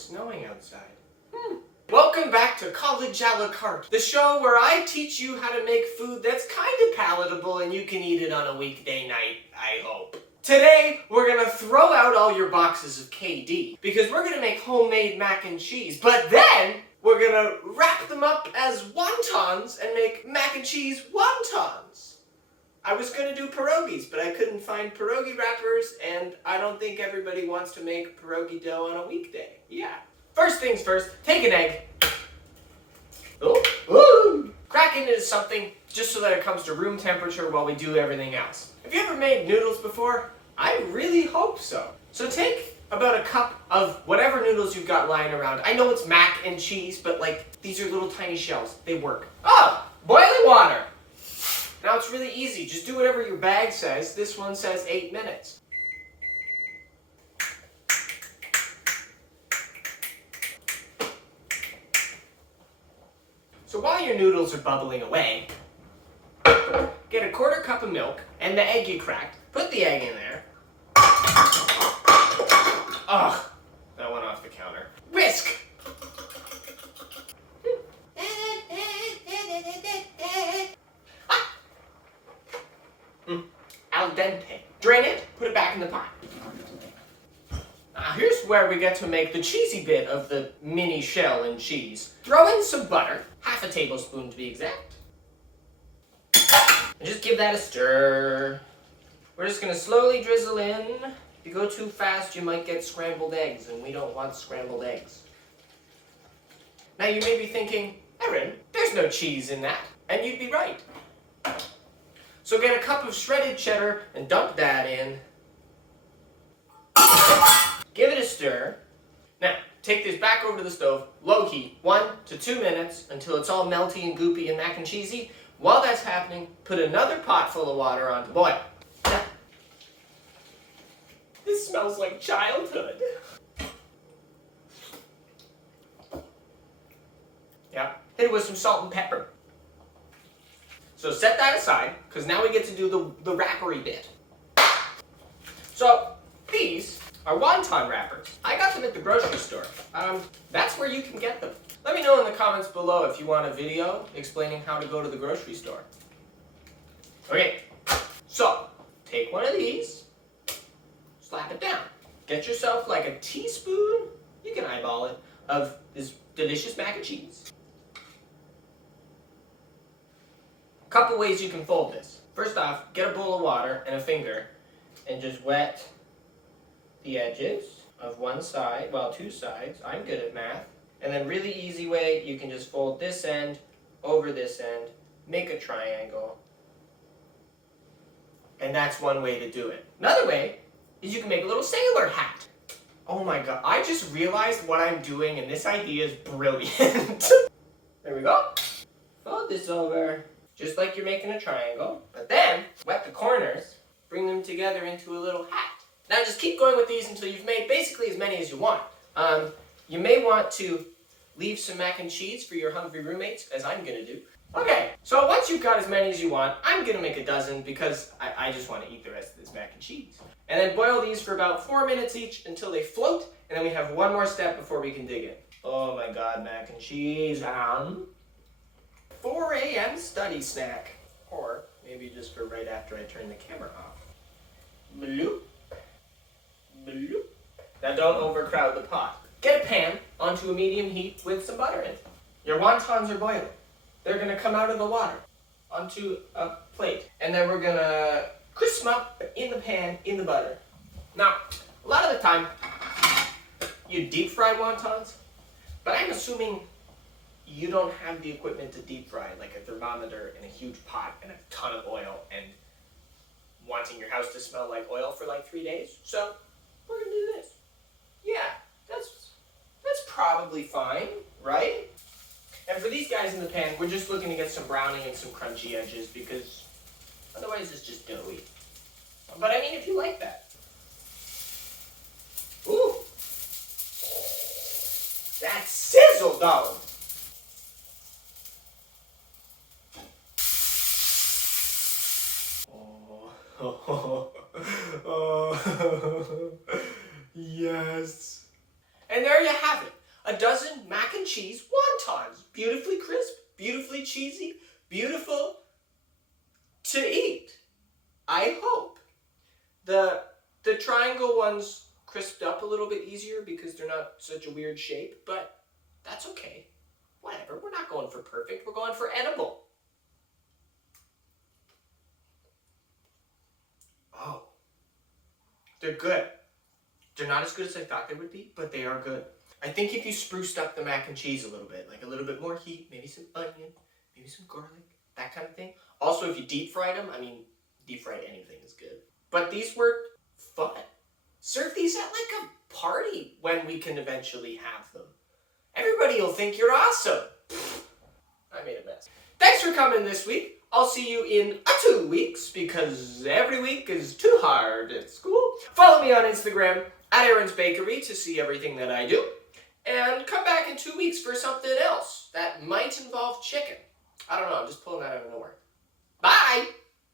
it's snowing outside. Welcome back to College a la Carte, the show where I teach you how to make food that's kind of palatable and you can eat it on a weekday night, I hope. Today, we're gonna throw out all your boxes of KD because we're gonna make homemade mac and cheese, but then we're gonna wrap them up as wontons and make mac and cheese wontons. I was gonna do pierogies, but I couldn't find pierogi wrappers, and I don't think everybody wants to make pierogi dough on a weekday. Yeah. First things first, take an egg. Crack it into something just so that it comes to room temperature while we do everything else. Have you ever made noodles before? I really hope so. So take about a cup of whatever noodles you've got lying around. I know it's mac and cheese, but like, these are little tiny shells. They work. Oh, boiling water. Now it's really easy. Just do whatever your bag says. This one says 8 minutes. So while your noodles are bubbling away, get a 1/4 cup of milk and the egg you cracked. Put the egg in there. Ugh, that went off the counter. Whisk! Al dente. Drain it, put it back in the pot. Now here's where we get to make the cheesy bit of the mini shell and cheese. Throw in some butter, 1/2 tablespoon to be exact. And just give that a stir. We're just gonna slowly drizzle in. If you go too fast, you might get scrambled eggs, and we don't want scrambled eggs. Now you may be thinking, Erin, there's no cheese in that. And you'd be right. So get a cup of shredded cheddar and dump that in. Give it a stir. Now, take this back over to the stove, low heat, 1 to 2 minutes until it's all melty and goopy and mac and cheesy. While that's happening, put another pot full of water on to boil. Now, this smells like childhood. Yeah, hit it with some salt and pepper. So set that aside, because now we get to do the wrappery bit. So, these are wonton wrappers. I got them at the grocery store. That's where you can get them. Let me know in the comments below if you want a video explaining how to go to the grocery store. Okay, so take one of these, slap it down. Get yourself like a teaspoon, you can eyeball it, of this delicious mac and cheese. Couple ways you can fold this. First off, get a bowl of water and a finger and just wet the edges of one side, well, 2 sides. I'm good at math. And then really easy way, you can just fold this end over this end, make a triangle. And that's one way to do it. Another way is you can make a little sailor hat. Oh my god, I just realized what I'm doing and this idea is brilliant. There we go. Fold this over. Just like you're making a triangle, but then wet the corners, bring them together into a little hat. Now just keep going with these until you've made basically as many as you want. You may want to leave some mac and cheese for your hungry roommates, as I'm gonna do. Okay, so once you've got as many as you want, I'm gonna make a dozen because I just want to eat the rest of this mac and cheese. And then boil these for about 4 minutes each until they float, and then we have one more step before we can dig in. Oh my god, mac and cheese. 4 a.m. study snack. Or maybe just for right after I turn the camera off. Bloop. Bloop. Now don't overcrowd the pot. Get a pan onto a medium heat with some butter in it. Your wontons are boiling. They're gonna come out of the water onto a plate. And then we're gonna crisp them up in the pan, in the butter. Now, a lot of the time, you deep fry wontons, but I'm assuming you don't have the equipment to deep fry, like a thermometer and a huge pot and a ton of oil and wanting your house to smell like oil for like 3 days. So we're gonna do this. Yeah, that's probably fine, right? And for these guys in the pan, we're just looking to get some browning and some crunchy edges because otherwise it's just doughy. But I mean, if you like that. Ooh. That sizzle, though. Oh, yes. And there you have it. A dozen mac and cheese wontons. Beautifully crisp, beautifully cheesy, beautiful to eat. I hope. The triangle ones crisped up a little bit easier because they're not such a weird shape, but that's okay. Whatever, we're not going for perfect, we're going for edible. Oh, they're good. They're not as good as I thought they would be, but they are good. I think if you spruced up the mac and cheese a little bit, like a little bit more heat, maybe some onion, maybe some garlic, that kind of thing. Also, if you deep fried them, deep fried anything is good. But these were fun. Serve these at like a party when we can eventually have them. Everybody will think you're awesome. I made a mess. Thanks for coming this week. I'll see you in 2 weeks because every week is too hard at school. Follow me on Instagram at Aaron's Bakery to see everything that I do. And come back in 2 weeks for something else that might involve chicken. I don't know, I'm just pulling that out of nowhere. Bye!